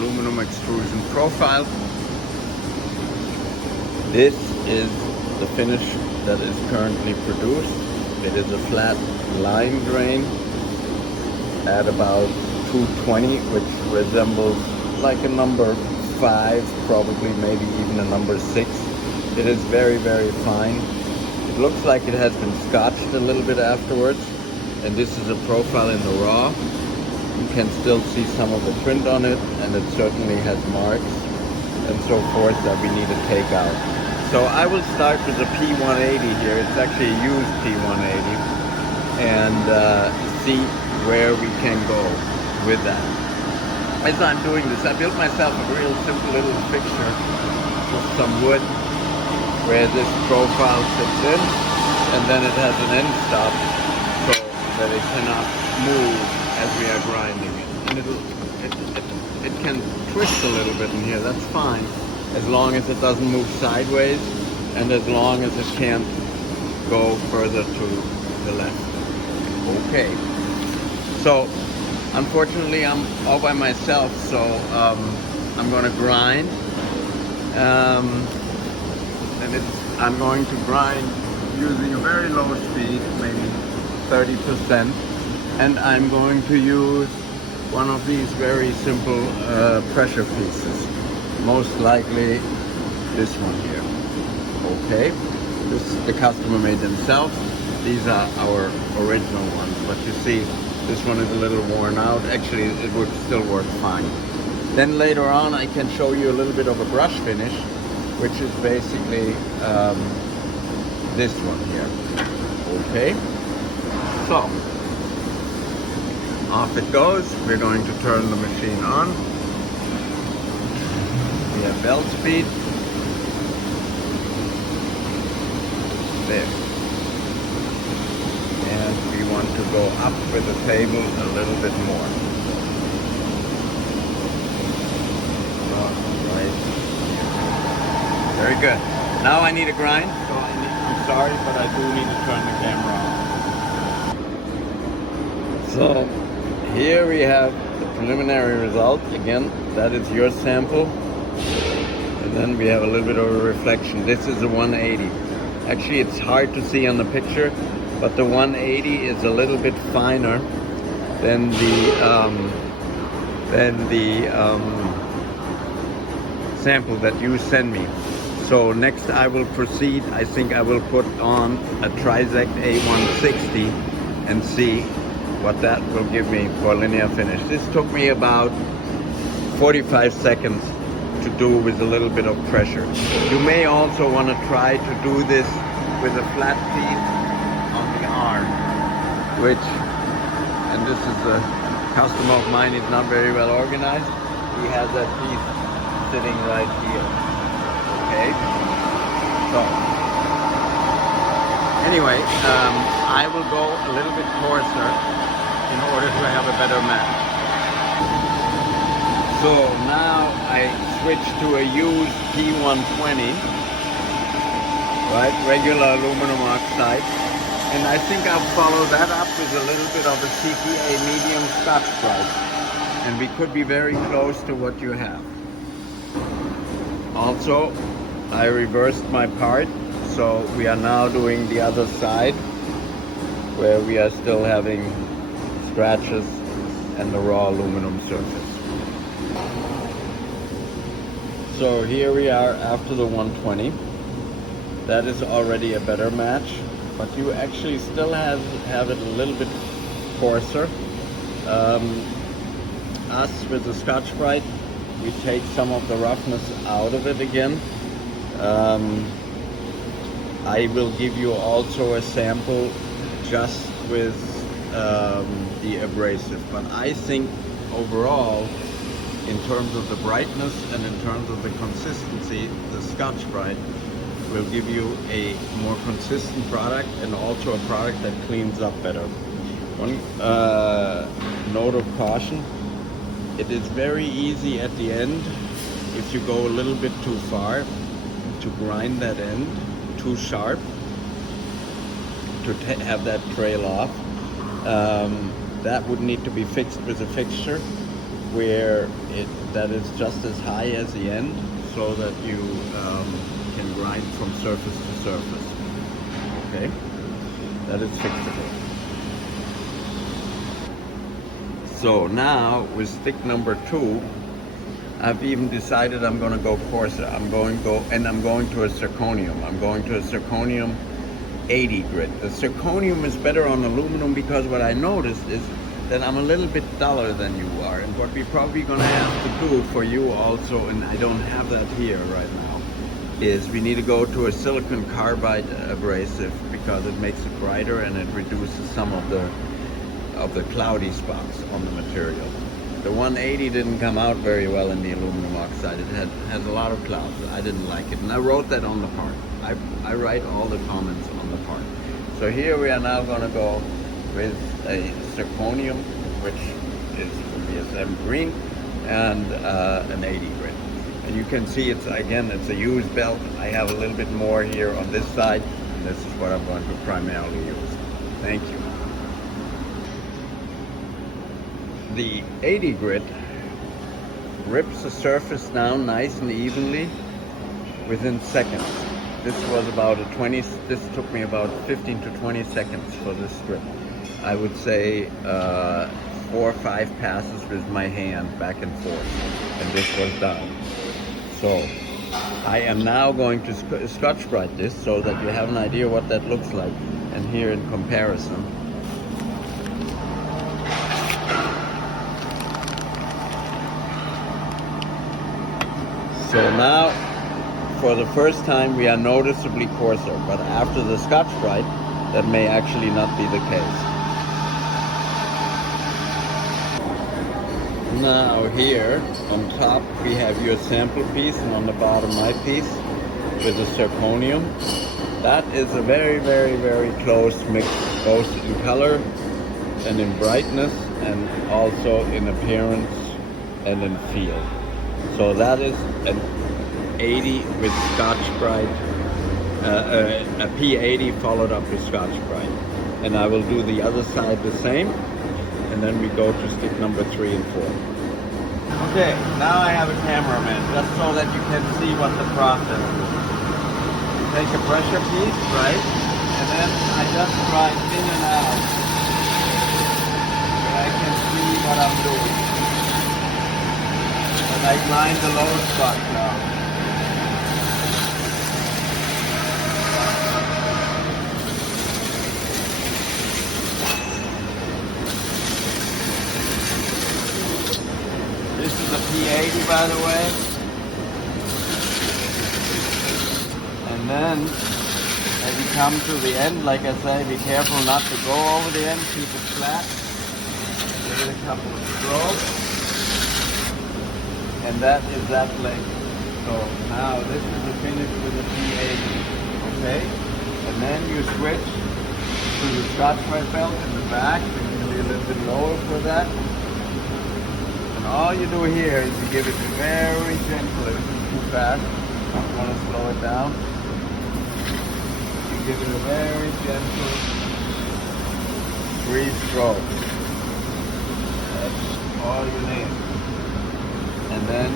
aluminum extrusion profile. This is the finish that is currently produced. It is a flat line drain at about 220, which resembles like a number 5, probably maybe even a number 6. It is very, very fine. It looks like it has been scotched a little bit afterwards, and this is a profile in the raw. You can still see some of the print on it, and it certainly has marks and so forth that we need to take out. So I will start with the P180 here. It's actually a used P180, and see where we can go with that. As I'm doing this, I built myself a real simple little fixture with some wood where this profile sits in, and then it has an end stop so that it cannot move as we are grinding it. And it can twist a little bit in here, that's fine, as long as it doesn't move sideways and as long as it can't go further to the left. Okay, so unfortunately I'm all by myself, so I'm going to grind, and I'm going to grind using a very low speed, maybe 30%, and I'm going to use one of these very simple pressure pieces, most likely this one here. Okay, this the customer made themselves. These are our original ones, but you see this one is a little worn out. Actually, it would still work fine. Then later on I can show you a little bit of a brush finish, which is basically this one here. Okay, so off it goes. We're going to turn the machine on. We have belt speed. There. And we want to go up with the table a little bit more. Right. Very good. Now I need a grind, so I'm sorry, but I do need to turn the camera on. So here we have the preliminary result. Again, that is your sample. And then we have a little bit of a reflection. This is a 180. Actually, it's hard to see on the picture, but the 180 is a little bit finer than the sample that you send me. So next I will proceed. I think I will put on a Trizect A160 and see what that will give me for a linear finish. This took me about 45 seconds to do with a little bit of pressure. You may also want to try to do this with a flat piece on the arm, which, and this is a customer of mine, is not very well organized. He has that piece sitting right here. Okay, so anyway, I will go a little bit coarser in order to have a better match. So now I switch to a used P120, right, regular aluminum oxide, and I think I'll follow that up with a little bit of a CPA medium Scotch Brite, and we could be very close to what you have. Also, I reversed my part, so we are now doing the other side, where we are still having scratches and the raw aluminum surface. So here we are after the 120. That is already a better match, but you actually still have it a little bit coarser. Us with the Scotch Brite, we take some of the roughness out of it again. I will give you also a sample just with the abrasive, but I think overall, in terms of the brightness and in terms of the consistency, the Scotch Brite will give you a more consistent product and also a product that cleans up better. One note of caution, it is very easy at the end, if you go a little bit too far, to grind that end too sharp, to have that trail off. That would need to be fixed with a fixture. where that is just as high as the end, so that you can grind from surface to surface. Okay, that is fixable. So now with stick number 2, I've even decided I'm going to go coarser. I'm going to a zirconium. I'm going to a zirconium 80 grit. The zirconium is better on aluminum because what I noticed is that I'm a little bit duller than you are. And what we're probably going to have to do for you also, and I don't have that here right now, is we need to go to a silicon carbide abrasive because it makes it brighter and it reduces some of the cloudy spots on the material. The 180 didn't come out very well in the aluminum oxide. It has a lot of clouds. I didn't like it, and I wrote that on the part. I write all the comments on the part. So here we are now going to go with a zirconium, which will be a 7 green, and an 80 grit. And you can see it's a used belt. I have a little bit more here on this side, and this is what I'm going to primarily use. Thank you. The 80 grit rips the surface down nice and evenly within seconds. This was about this took me about 15 to 20 seconds for this strip. I would say 4 or 5 passes with my hand back and forth, and this was done. So I am now going to Scotch-Brite this so that you have an idea what that looks like, and here in comparison. So now, for the first time, we are noticeably coarser, but after the Scotch-Brite, that may actually not be the case. Now here, on top, we have your sample piece, and on the bottom, my piece with the zirconium. That is a very, very, very close mix, both in color and in brightness, and also in appearance and in feel. So that is an 80 with Scotch-Brite, a P80 followed up with Scotch-Brite. And I will do the other side the same, and then we go to stick number 3 and 4. Okay, now I have a cameraman, just so that you can see what the process is. You take a pressure piece, right? And then I just drive in and out, so I can see what I'm doing. I grind the low spot now. This is a P80, by the way. And then, as you come to the end, like I say, be careful not to go over the end, keep it flat. Give it a couple of strokes. And that is that length. So now this is the finish with the P80, okay? And then you switch to the Scotch-Brite belt in the back, so you can be a little bit lower for that. And all you do here is you give it very gentle. If it's too fast, you want to slow it down. You give it a very gentle 3 strokes. That's all you need. And then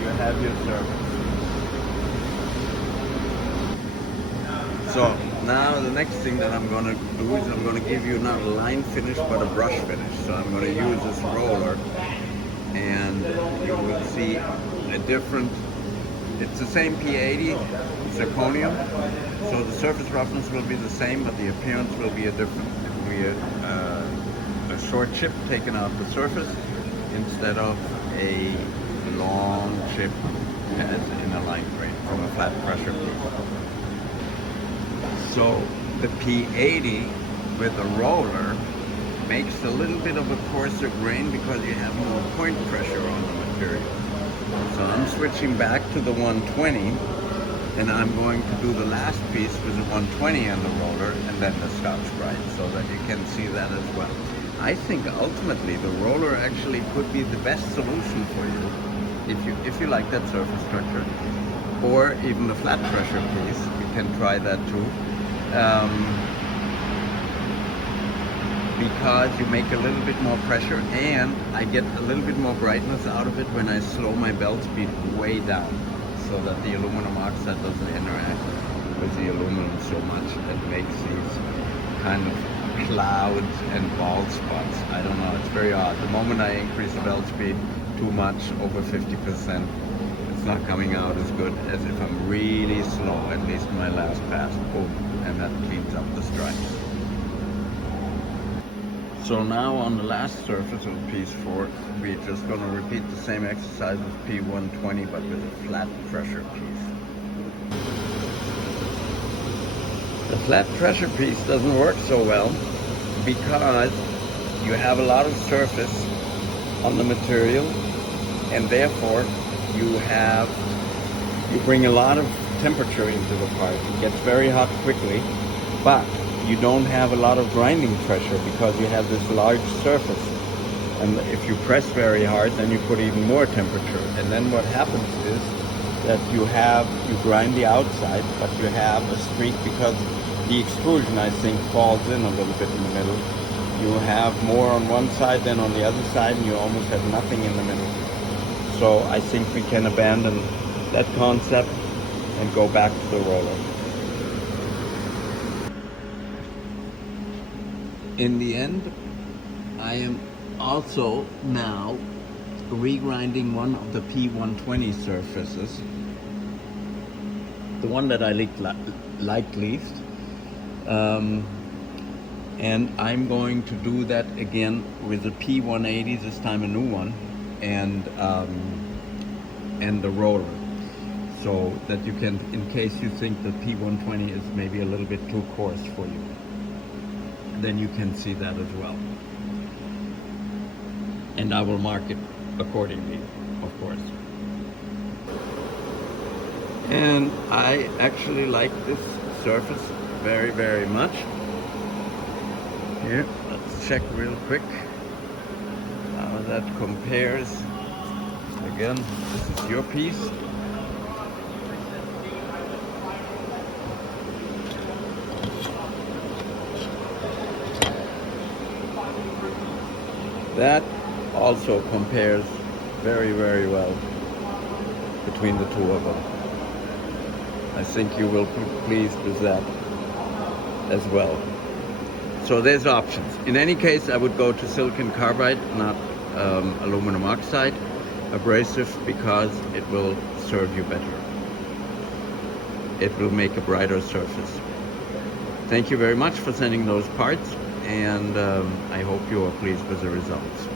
you have your surface. So now the next thing that I'm going to do is I'm going to give you not a line finish but a brush finish. So I'm going to use this roller, and you will see a different, it's the same P80 zirconium, so the surface roughness will be the same, but the appearance will be a different. It will be a short chip taken off the surface instead of a long chip as in a line grade from a flat pressure piece. So the P80 with a roller makes a little bit of a coarser grain because you have more point pressure on the material. So I'm switching back to the 120, and I'm going to do the last piece with the 120 on the roller and then the Scotch-Brite, so that you can see that as well. I think ultimately the roller actually could be the best solution for you if you like that surface structure, or even the flat pressure piece. You can try that too. because you make a little bit more pressure, and I get a little bit more brightness out of it when I slow my belt speed way down, so that the aluminum oxide doesn't interact with the aluminum so much. It makes these kind of clouds and bald spots. I don't know, it's very odd. The moment I increase the belt speed too much, over 50%, it's not coming out as good as if I'm really slow, at least my last pass. Boom, and that cleans up the stripes. So now on the last surface of piece 4, we're just going to repeat the same exercise with P120, but with a flat pressure piece. The flat pressure piece doesn't work so well because you have a lot of surface on the material, and therefore you bring a lot of temperature into the part. It gets very hot quickly, but you don't have a lot of grinding pressure because you have this large surface. And if you press very hard, then you put even more temperature. And then what happens is that you grind the outside, but you have a streak because the extrusion, I think, falls in a little bit in the middle. You have more on one side than on the other side, and you almost have nothing in the middle. So I think we can abandon that concept and go back to the roller. In the end, I am also now regrinding one of the P120 surfaces, the one that I liked least, and I'm going to do that again with the P180, this time a new one, and the roller, so that you can, in case you think the P120 is maybe a little bit too coarse for you, then you can see that as well. And I will mark it accordingly, of course. And I actually like this surface very, very much. Here, let's check real quick how that compares. Again, this is your piece. That also compares very, very well between the two of them. I think you will be pleased with that as well. So there's options. In any case, I would go to silicon carbide, not aluminum oxide, abrasive, because it will serve you better. It will make a brighter surface. Thank you very much for sending those parts, and I hope you are pleased with the results.